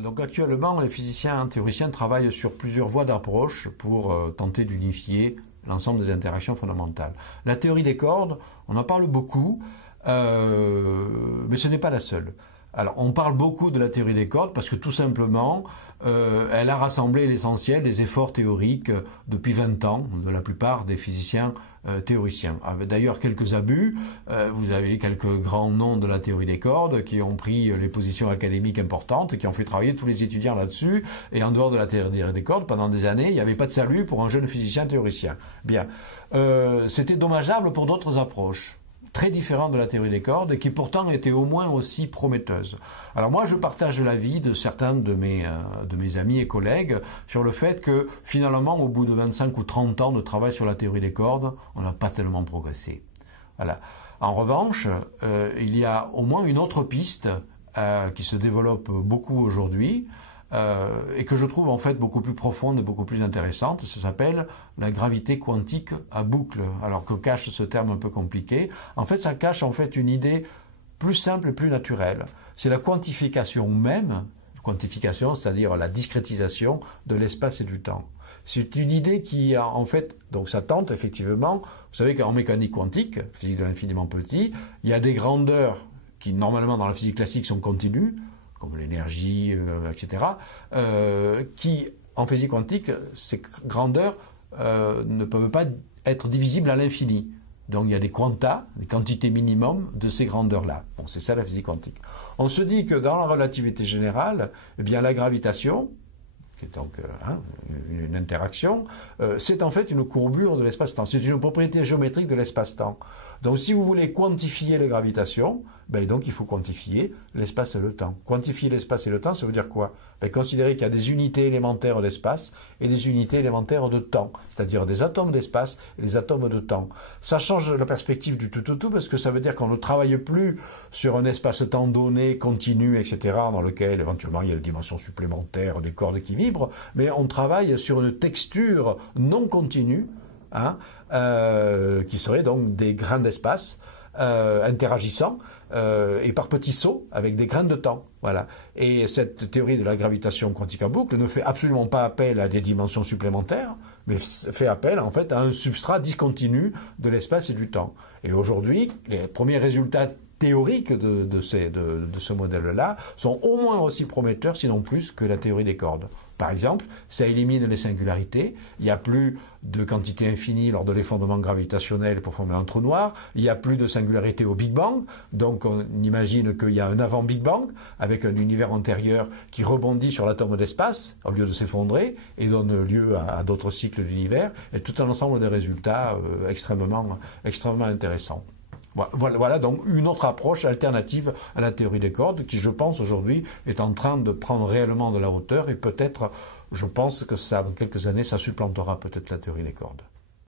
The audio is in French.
Donc actuellement, les physiciens théoriciens travaillent sur plusieurs voies d'approche pour tenter d'unifier l'ensemble des interactions fondamentales. La théorie des cordes, on en parle beaucoup, mais ce n'est pas la seule. Alors, on parle beaucoup de la théorie des cordes parce que tout simplement, elle a rassemblé l'essentiel des efforts théoriques depuis 20 ans de la plupart des physiciens théoriciens. Avec d'ailleurs quelques abus, vous avez quelques grands noms de la théorie des cordes qui ont pris les positions académiques importantes et qui ont fait travailler tous les étudiants là-dessus. Et en dehors de la théorie des cordes, pendant des années, il n'y avait pas de salut pour un jeune physicien théoricien. Bien, c'était dommageable pour d'autres approches très différentes de la théorie des cordes et qui pourtant étaient au moins aussi prometteuses. Alors moi, je partage l'avis de certains de mes amis et collègues sur le fait que finalement, au bout de 25 ou 30 ans de travail sur la théorie des cordes, on n'a pas tellement progressé. Voilà. En revanche, il y a au moins une autre piste qui se développe beaucoup aujourd'hui, et que je trouve en fait beaucoup plus profonde et beaucoup plus intéressante. Ça s'appelle la gravité quantique à boucle. Alors que cache ce terme un peu compliqué, en fait ça cache en fait une idée plus simple et plus naturelle. C'est la quantification même, quantification, c'est-à-dire la discrétisation de l'espace et du temps. C'est une idée qui a en fait, donc ça tente effectivement, vous savez qu'en mécanique quantique, physique de l'infiniment petit, il y a des grandeurs qui normalement dans la physique classique sont continues, comme l'énergie, etc., qui, en physique quantique, ces grandeurs ne peuvent pas être divisibles à l'infini. Donc il y a des quanta, des quantités minimum de ces grandeurs-là. Bon, c'est ça la physique quantique. On se dit que dans la relativité générale, eh bien la gravitation, qui est donc une interaction, c'est en fait une courbure de l'espace-temps. C'est une propriété géométrique de l'espace-temps. Donc si vous voulez quantifier les gravitations, ben donc il faut quantifier l'espace et le temps. Quantifier l'espace et le temps, ça veut dire quoi? Ben, considérer qu'il y a des unités élémentaires d'espace et des unités élémentaires de temps, c'est-à-dire des atomes d'espace et des atomes de temps. Ça change la perspective du tout parce que ça veut dire qu'on ne travaille plus sur un espace-temps donné, continu, etc., dans lequel éventuellement il y a des dimensions supplémentaires, des cordes qui vibrent, mais on travaille sur une texture non continue, qui serait donc des grains d'espace interagissant et par petits sauts avec des grains de temps. Voilà. Et cette théorie de la gravitation quantique à boucle ne fait absolument pas appel à des dimensions supplémentaires, mais fait appel en fait à un substrat discontinu de l'espace et du temps. Et aujourd'hui, les premiers résultats théoriques de ce modèle-là sont au moins aussi prometteurs, sinon plus, que la théorie des cordes. Par exemple, ça élimine les singularités, il n'y a plus de quantité infinie lors de l'effondrement gravitationnel pour former un trou noir, il n'y a plus de singularité au Big Bang, donc on imagine qu'il y a un avant Big Bang, avec un univers antérieur qui rebondit sur l'atome d'espace, au lieu de s'effondrer, et donne lieu à d'autres cycles d'univers, et tout un ensemble de résultats extrêmement intéressants. Voilà donc une autre approche alternative à la théorie des cordes qui, je pense, aujourd'hui est en train de prendre réellement de la hauteur et peut-être, je pense que ça, dans quelques années, ça supplantera peut-être la théorie des cordes.